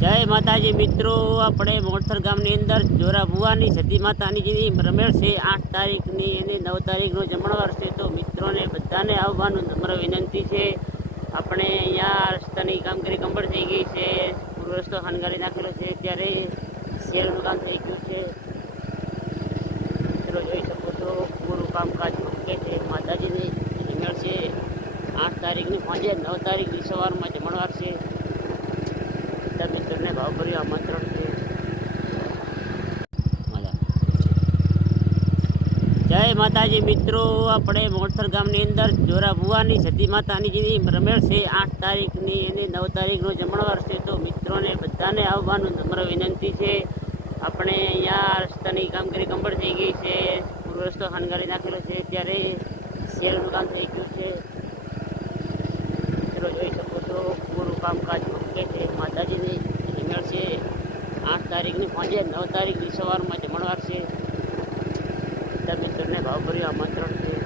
જય માતાજી મિત્રો, આપણે મોડસર ગામની અંદર જોરા ભુવાની સતી માતાની રમેળ છે 8 તારીખની અને 9 તારીખનો જમણવાર છે. તો મિત્રોને બધાને આવવાનું નમ્ર વિનંતી છે. આપણે અહીંયા રસ્તાની કામગીરી કમ્પ્લીટ થઈ ગઈ છે, પૂરો રસ્તો હણગારી નાખેલો છે, ત્યારે સેલનું કામ થઈ ગયું છે. મિત્રો જોઈ શકો છો પૂરું કામકાજ ઓકે છે. માતાજીની રમેળ છે 8 તારીખની સાંજે, 9 તારીખની સવારમાં જમણવાર છે. મિત્રોને ભાવભર્યું આમંત્રણ છે. જય માતાજી મિત્રો, આપણે મોડસર ગામની અંદર જોરા ભુવાની સતી માતાની રમેળ છે 8 તારીખની અને 9 તારીખનો જમણવાર છે. તો મિત્રોને બધાને આવવાનું નમ્ર વિનંતી છે. આપણે અહીંયા રસ્તાની કામગીરી કમ્પ્લીટ થઈ ગઈ છે, પૂરો રસ્તો હણગારી નાખેલો છે, ત્યારે સેલનું કામ થઈ ગયું છે. મિત્રો જોઈ શકો છો પૂરું કામકાજ ઓકે છે. માતાજીની રમેળ છે 8 તારીખની સાંજે, 9 તારીખની સવારમાં જમણવાર છે. બધા મિત્રોને ભાવભર્યું આમંત્રણ છે.